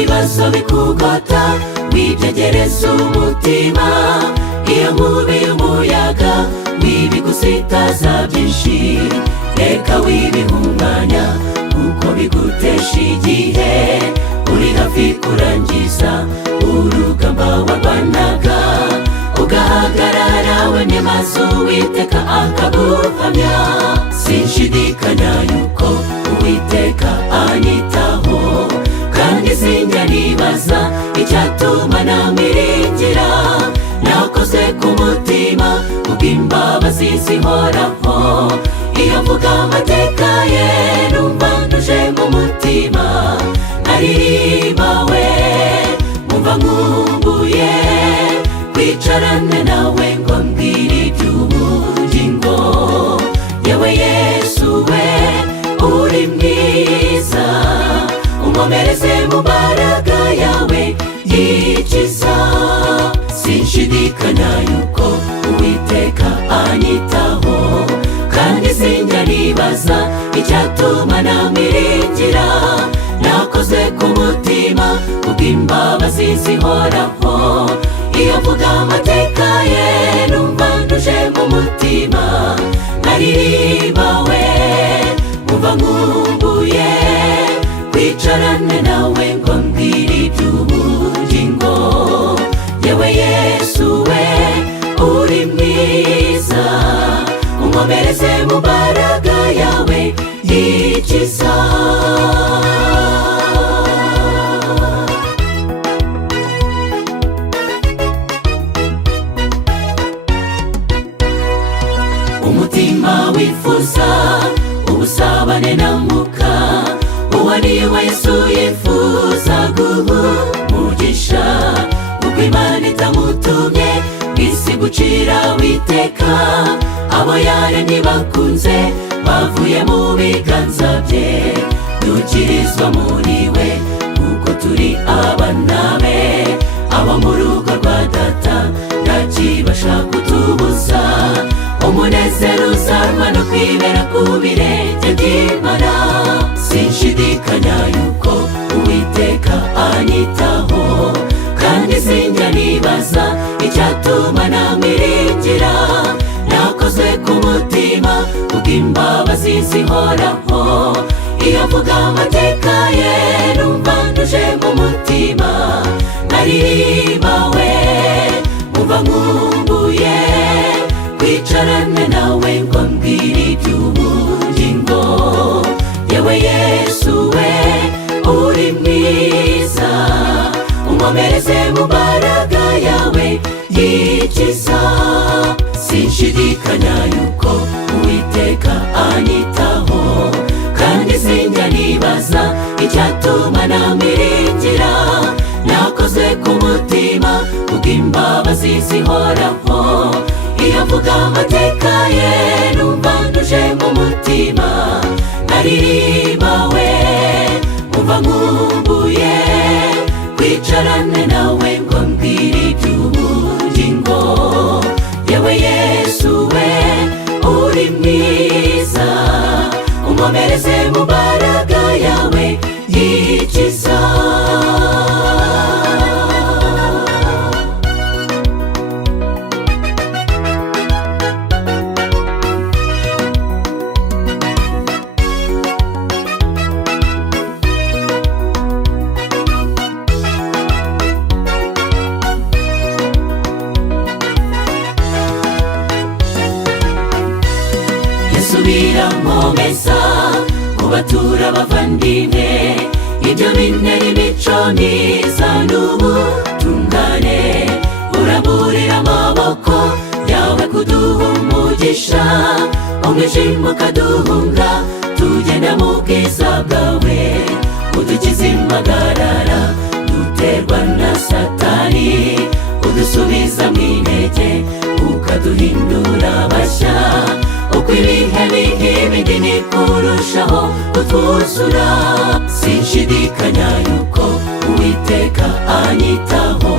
bibazo bikugota wibyegereza umutima, iyo nkubi y'umuyaga wibigusitaza byinshi, reka wibihunganya kuko bigutesha igihe, uri hafi kurangiza urugamba warwanaga, ugahagarara wemye maze Uwiteka akaguhamya. Sinshidikanya yuko Uwiteka anyitaho, kandi sinjya nibaza icyatuma namwiringira, nakoze ku mutima kubw'imbabazi zihoraho, iyo mvuga amateka ye numva ntuje mu mutima, nkaririmba we mumva nkumbuye kwicarana nawe ngo mbwire iby'ubugingo. Yewe Yesu we uri mwiza, unkomereze mu mbaraga yawe yikiza. Sinshidikanya yuko Uwiteka anyitaho, kandi sinjya nibaza icyatuma namwiringira, nakoze ku mutima kubw'imbabazi zihoraho, iyo mvuga amateka ye numva ntuje mu mutima, nkaririmba we mumva nkumbuye kwicarana nawe ngo mbwire iby'ubugingo. Yewe Yesu we uri mwiza, unkomereze mu mbaraga yawe yikiza. Umutima wifuza ubusabane na Mwuka, uwo ni we Yesu yifuza guha umugisha, kuko Imana itamutumye mw'isi gucira witeka, abo yaremye bakunze bavuye mu biganza bye, dukirizwa muri we kuko turi abana be, abo mu rugo rwa Data ntakibasha kutubuza, umunezero uzanwa no kwibera ku birenge by'Imana. Sinshidikanya yuko Uwiteka anyitaho, kandi sinjya nibaza icyatuma namwiringira, nakoze ku mutima kubw'imbabazi zihoraho, iyo mvuga amateka ye numva ntuje mu mutima, nkaririmba we mumva nkumbuye kwicarana nawe ngo mbwire iby'ubugingo. Yewe Yesu we uri mwiza, unkomereze mu mbaraga yawe yikiza. Sinshidikanya yuko Uwiteka anyitaho, kandi sinjya nibaza icyatuma namwiringira, nakoze ku mutima kubw'imbabazi zihoraho, iyo mvuga amateka ye numva ntuje mu mutima, nkaririmba we mumva nkumbuye kwicarana nawe ngo mbwire iby'ubugingo. Yewe Yesu we uri mwiza, unkomereze mu mbaraga yawe yikiza. Biramomeza kubatura abavandimwe, ibyo bintera imico myiza n'ubutungane, uramburira amaboko yawe kuduha umugisha, umwijima ukaduhunga tugenda mu bwiza bwawe, udukiza impagarara duterwa na Satani, udusubiza mu intege ukaduhindura bashya, uko ibihe biha ibindi ni kurushaho kutwuzura. Sinshidikanya yuko Uwiteka anyitaho,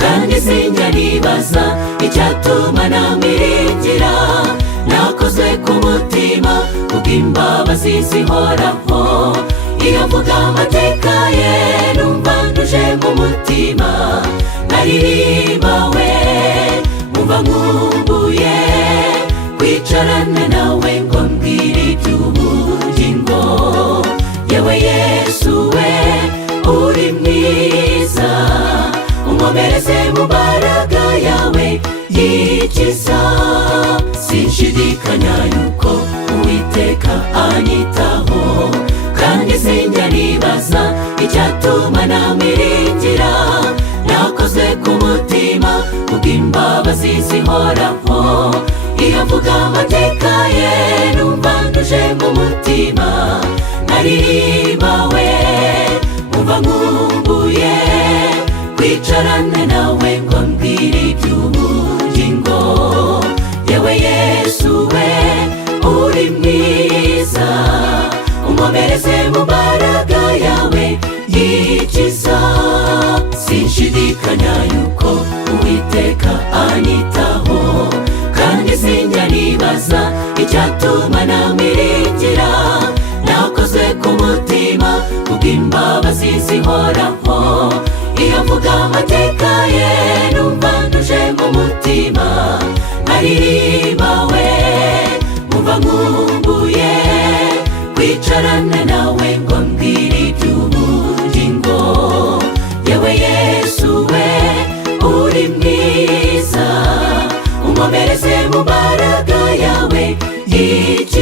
kandi sinjya nibaza icyatuma namwiringira, nakoze ku mutima kubw'imbabazi zihoraho, iyo mvuga amateka ye numva kumutima, nkaririmba we, umva nkumbuye kwicarana nawe ngo mbwire iby'ubugingo. Yewe Yesu we uri mwiza, unkomereze mu mbaraga yawe yikiza. Sinshidikanya yuko Uwiteka anyitaho, kandi sinjya nibaza icyatuma namwiringira. Nakoze ku mutima kubw'imbabazi zihoraho, iyo mvuga amateka ye numva ntuje mu mutima. Nkaririmba we, umva nkumbuye kwicarana nawe ngo mbwire iby'ubugingo. Yewe Yesu we uri mwiza, unkomereze mu mbaraga yawe yikiza. Sinshidikanya yuko Uwiteka anyitaho, kandi sinjya nibaza icyatuma namwiringira. Nakoze ku mutima kubw'imbabazi zihoraho, iyo mvuga amateka ye numva ntuje mu mutima. Nkaririmba we, umva nkumbuye kwicarana nawe ngo mbwire iby'ubugingo. Yewe Yesu we uri mwiza, unkomereze mu mbaraga yawe yikiza.